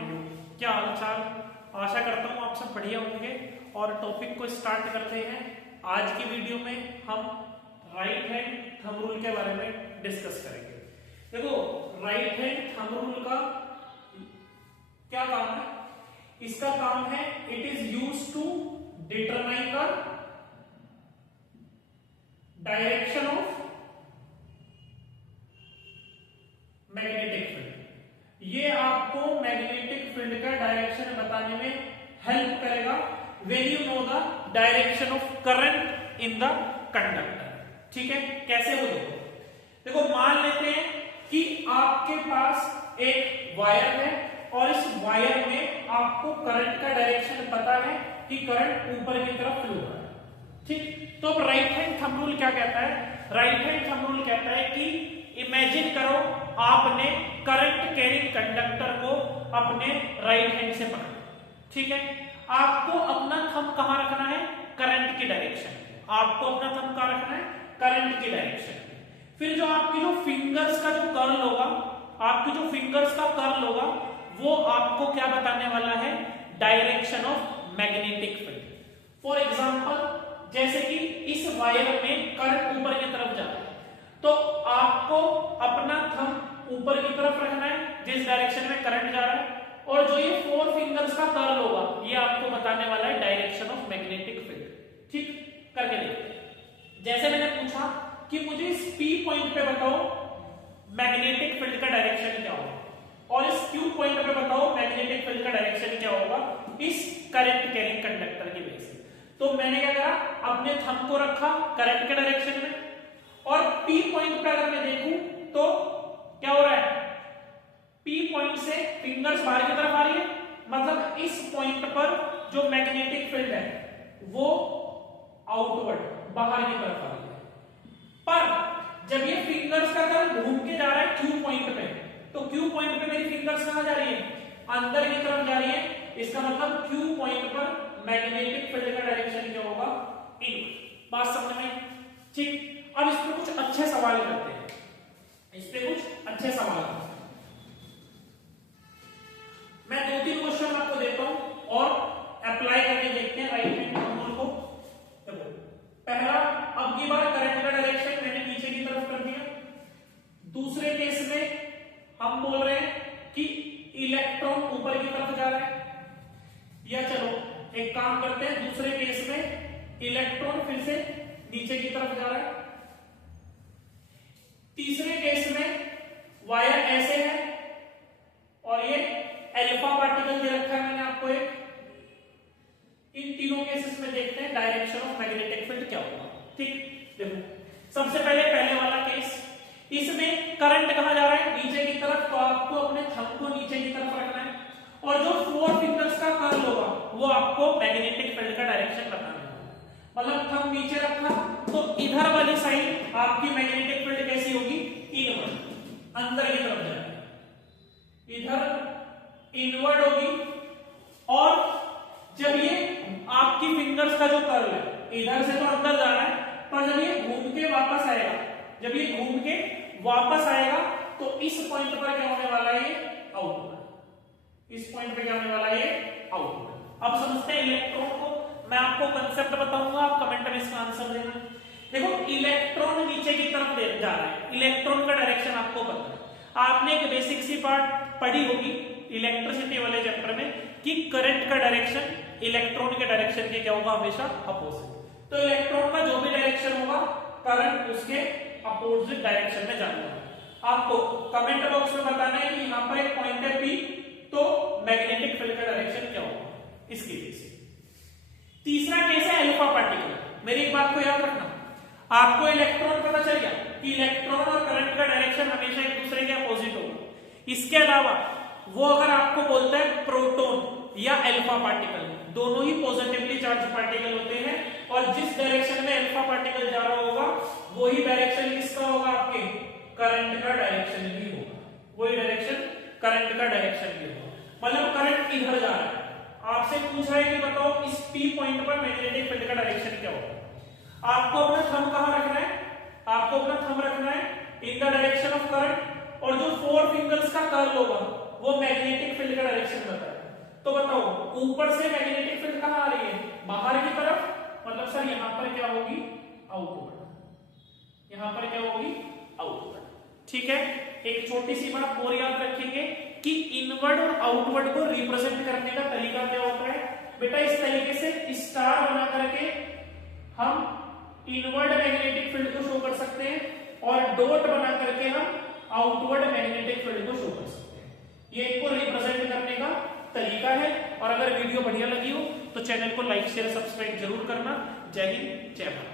भाइयों, क्या हाल चाल। आशा करता हूँ आप सब बढ़िया होंगे और टॉपिक को स्टार्ट करते हैं। आज की वीडियो में हम राइट हैंड थंब रूल के बारे में डिस्कस करेंगे। देखो, राइट हैंड थंब रूल का क्या काम है? इसका काम है it is used to determine the direction of magnetic field. ये आपको मैग्नेटिक फील्ड का डायरेक्शन बताने में हेल्प करेगा when you know the direction of current in the conductor. ठीक है, कैसे हो? देखो, मान लेते हैं कि आपके पास एक वायर है और इस वायर में आपको करंट का डायरेक्शन पता है कि करंट ऊपर की तरफ फ्लो हो रहा है। ठीक, तो अब राइट हैंड थंब रूल क्या कहता है? राइट हैंड थंब रूल कहता है कि इमेजिन करो आपने करंट कैरिंग कंडक्टर को अपने राइट हैंड से पकड़ा। ठीक है, आपको अपना थंब कहां रखना है? करंट की डायरेक्शन। आपको अपना थंब कहां रखना है? करंट की डायरेक्शन। फिर जो आपकी जो फिंगर्स का जो कर्ल होगा, आपकी जो फिंगर्स का कर्ल होगा, वो आपको क्या बताने वाला है? Direction of magnetic field. For example, जैसे कि इस वायर में करंट ऊपर की तरफ जा रहा है, तो आपको अपना थंब ऊपर की तरफ रखना है जिस डायरेक्शन में करंट जा रहा है, और जो ये 4 फिंगर्स का कर्ल होगा ये आपको बताने वाला है डायरेक्शन ऑफ मैग्नेटिक फील्ड। ठीक, करके देखते हैं। जैसे मैंने पूछा कि मुझे इस P पॉइंट पे बताओ मैग्नेटिक फील्ड का डायरेक्शन क्या होगा, और इस Q पॉइंट पे बताओ मैग्नेटिक फील्ड का डायरेक्शन क्या होगा इस करंट कैरिंग कंडक्टर की वजह से। तो मैंने क्या करा? अपने थंब को रखा करंट के डायरेक्शन में, और P पॉइंट पे अगर मैं देखूं तो क्या हो रहा है? P पॉइंट से फिंगर्स बाहर की तरफ आ रही है, मतलब इस पॉइंट पर जो मैग्नेटिक फील्ड है वो आउटवर्ड बाहर की तरफ आ रही है। पर जब ये फिंगर्स का कर्ल घूम के जा रहा है Q पॉइंट पे, तो Q पॉइंट पे मेरी फिंगर्स कहां जा रही है? अंदर की तरफ जा रही है। इसका मतलब Q पॉइंट पर मैग्नेटिक फील्ड का डायरेक्शन क्या होगा? इनवर्ड। बात समझ में? ठीक, अब इस पे कुछ अच्छे सवाल करते हैं। इस पे कुछ अच्छे सवाल करते हैं। मैं 2-3 क्वेश्चन आपको देता हूं और अप्लाई करके देखते हैं राइट हैंड थंब रूल को। देखो, पहला, अब की बार करंट का डायरेक्शन मैंने नीचे की तरफ कर दिया। दूसरे केस में हम बोल रहे हैं कि इलेक्ट्रॉन ऊपर की तरफ जा रहा है, या चलो एक काम करते हैं, दूसरे केस में इलेक्ट्रॉन फिर से नीचे की तरफ जा रहा है। तीसरे केस में वायर ऐसे है और ये अल्फा पार्टिकल दे रखा है मैंने आपको एक। इन तीनों केसेस में देखते हैं डायरेक्शन ऑफ मैग्नेटिक फील्ड क्या होगा। ठीक, देखो, सबसे पहले वाला केस, इसमें करंट कहां जा रहा है? नीचे की तरफ। तो आपको अपने थंब को नीचे की तरफ रखना है, और जो 4 फिंगर्स का कर्ल होगा वो आपको मैग्नेटिक फील्ड का डायरेक्शन बताना है। मतलब थंब नीचे रखा तो इधर वाली साइड आपकी मैग्नेटिक फील्ड कैसी होगी? इनवर्ड, अंदर की तरफ जाएगी, इधर इनवर्ड होगी। और जब ये आपकी फिंगर्स का जो कर्ल है इधर से तो अंदर जा रहा है, पर जब ये घूम के वापस आएगा, जब ये घूम के वापस आएगा तो इस पॉइंट पर क्या होने वाला है? ये आउटवर्ड। इस पॉइंट पे क्या होने वाला है? ये आउटवर्ड। अब समझते हैं इलेक्ट्रॉन को। मैं आपको कंसेप्ट बताऊंगा, आप कमेंट में इसका आंसर देना। देखो, इलेक्ट्रॉन नीचे की तरफ जा रहा है, इलेक्ट्रॉन का डायरेक्शन आपको पता है। आपने एक बेसिक सी पार्ट पढ़ी होगी इलेक्ट्रिसिटी वाले चैप्टर में कि करंट का डायरेक्शन इलेक्ट्रॉन के डायरेक्शन के क्या होगा? हमेशा अपोजिट। तो इलेक्ट्रॉन का जो भी डायरेक्शन होगा करंट उसके अपोजिट डायरेक्शन में जाना है। आपको कमेंट बॉक्स में बताना है कि यहां पर एक पॉइंट है P, तो मैग्नेटिक फील्ड का डायरेक्शन क्या होगा इसकी वजह से। तीसरा केस है अल्फा पार्टिकल। मेरी एक बात को याद रखना, आपको इलेक्ट्रॉन पता चल गया कि इलेक्ट्रॉन और करंट का डायरेक्शन हमेशा एक दूसरे के अपोजिट होगा। इसके अलावा वो अगर आपको बोलता है प्रोटॉन या अल्फा पार्टिकल, दोनों ही पॉजिटिवली चार्ज पार्टिकल होते हैं, और जिस डायरेक्शन में अल्फा पार्टिकल जा रहा होगा वही डायरेक्शन किसका होगा? आपके करंट का डायरेक्शन भी होगा, वही डायरेक्शन करंट का डायरेक्शन भी होगा। मतलब करंट इधर जा रहा है, आपसे पूछा है कि बताओ इस P पॉइंट पर मैग्नेटिक फील्ड का डायरेक्शन क्या होगा। आपको अपना थंब कहां रखना है? आपको अपना थंब रखना है in the direction of current, और जो 4 फिंगर्स का कर्ल होगा वो मैग्नेटिक फील्ड का डायरेक्शन बताएगा। तो बताओ ऊपर से मैग्नेटिक फील्ड कहां आ रही है, बाहर की तरफ, मतलब सर यहां पर क्या होगी, आउटवर्ड, यहां पर क्या होगी, आउटवर्ड। ठीक है, एक छोटी सी बात और याद रखेंगे कि इनवर्ड और आउटवर्ड को रिप्रेजेंट करने का तरीका क्या होता है बेटा, इस तरीके से स्टार बना करके हम इनवर्ड मैग्नेटिक फील्ड को शो कर सकते हैं और डॉट बना करके हम आउटवर्ड मैग्नेटिक फील्ड को शो कर सकते हैं। ये इनको रिप्रेजेंट करने का तरीका है। और अगर वीडियो बढ़िया लगी हो तो चैनल को लाइक शेयर सब्सक्राइब जरूर करना। जय हिंद, जय भारत।